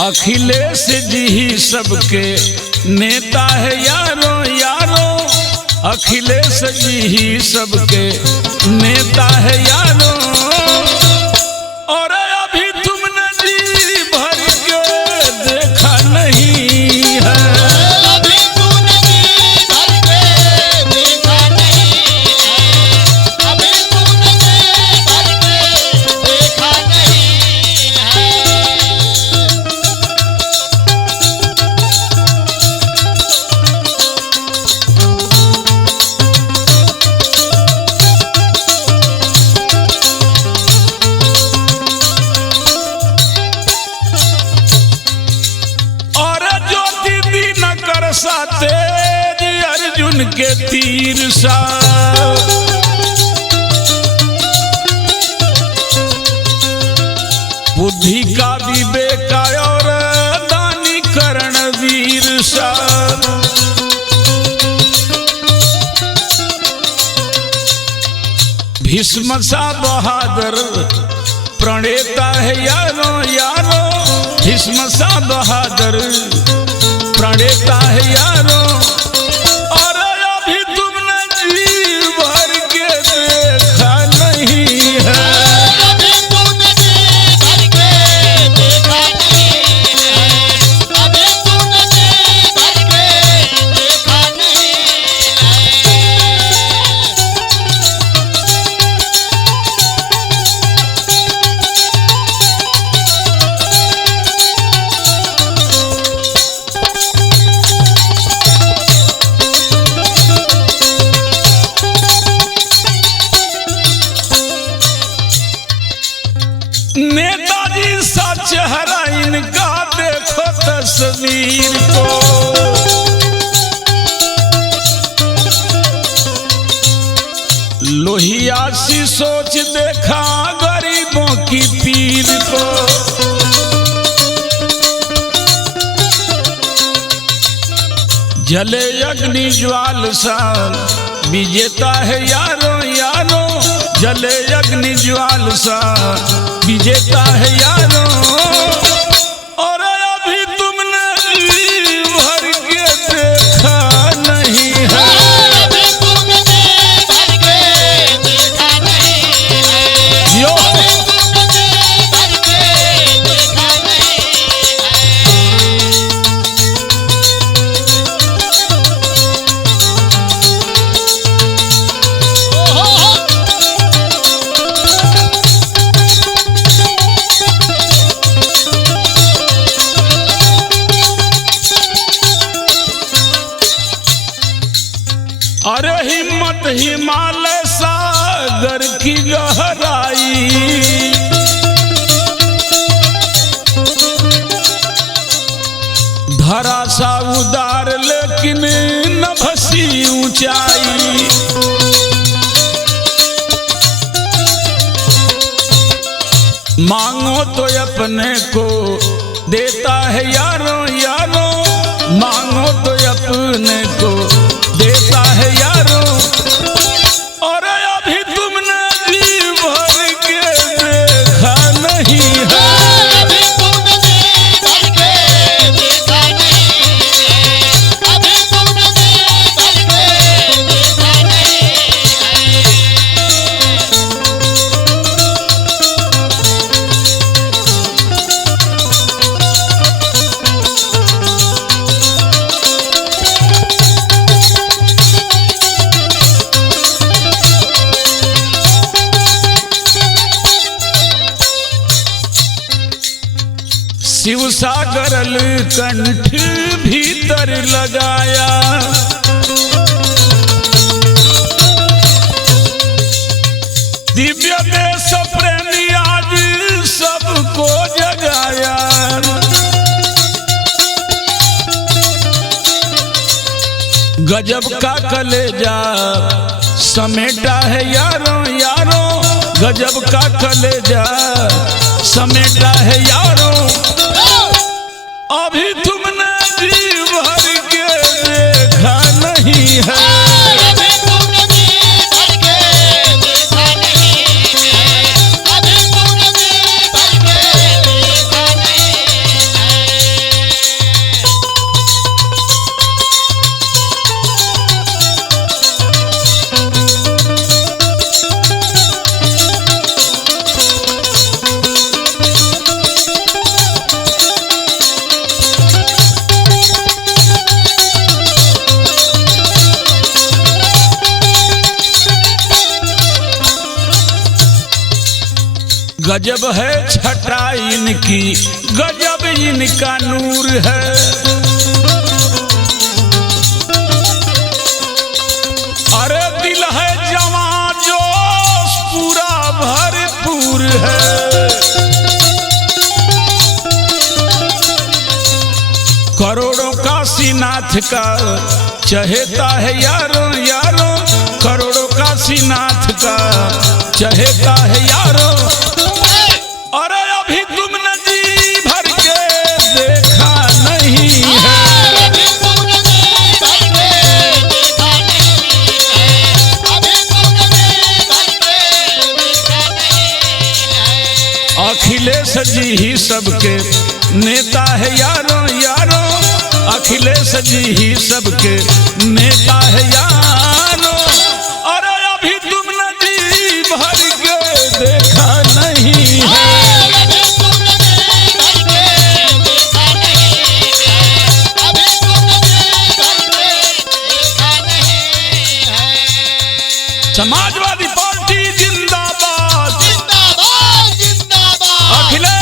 अखिलेश जी ही सबके नेता है यारो यारो, अखिलेश जी ही सबके नेता है यारो। और अभी तुमने जी भर के देखा नहीं है, अभी तूने जी भर के देखा नहीं है, अभी तूने जी भर के देखा नहीं है। और ज्योति दीन कर सा तेज अर्जुन के तीर सा, बुद्धि का विवेक और दानी करण वीर सा। भीष्म सा बहादुर प्रणेता है यारो यारो, भीष्म सा बहादुर प्रणेता है यारो। और अभी तुमने जी भर के देखा नहीं है, अभी तूने जी भर के देखा नहीं है, अभी तूने जी भर के देखा नहीं है। नेताजी सा चेहरा इनका देखो तस्वीर को, लोहिया सी सोच देखा गरीबों की पीर को। जले अग्नि ज्वाल सा विजेता है यारो यारो, जले अग्नि ज्वाल सा विजेता है यारो। और अभी तुमने जी भर के देखा नहीं है, अभी तूने जी भर के देखा नहीं है, यो अभी तूने जी भर के देखा नहीं है। ओहो अरे हिम्मत हिमालय सागर की गहराई, धरा सा उदार लेकिन न भसी ऊंचाई। मांगो तो अपने को देता है यारो यारो, मांगो तो अपने को देता है यारो। और अभी तुमने जी भर के देखा नहीं है, अभी तूने जी भर के देखा नहीं है, अभी तूने जी भर के देखा नहीं है। शिव सागरल कंठ भीतर लगाया, दिव्य देश प्रेमी आज सबको जगाया। गजब का कलेजा समेटा है यारो यारो, गजब का कलेजा समेटा है यारो। अभी तुमने जी भर के देखा नहीं है, अभी तूने जी भर के देखा नहीं है, अभी तूने जी भर के देखा नहीं है। गजब है छटा इनकी, गजब इनका नूर है। अरे दिल है जवां जो पूरा भरपूर है। करोड़ों काशीनाथ का चहेता है यारों यारों, करोड़ों काशीनाथ का चहेता है यारों। अरे अभी तुमने जी भर के देखा नहीं है, अभी तुमने जी भर के देखा नहीं है, अभी तुमने जी भर के देखा नहीं है। अखिलेश जी ही सबके नेता है यारों यारों, अखिलेश जी ही सबके नेता है यारों। अरे अभी तुमने जी भर के देखा नहीं है, अभी तुमने जी भर के देखा नहीं है, अभी तुमने जी भर के देखा नहीं है। समाजवादी पार्टी जिंदाबाद, जिंदाबाद जिंदाबाद, अखिलेश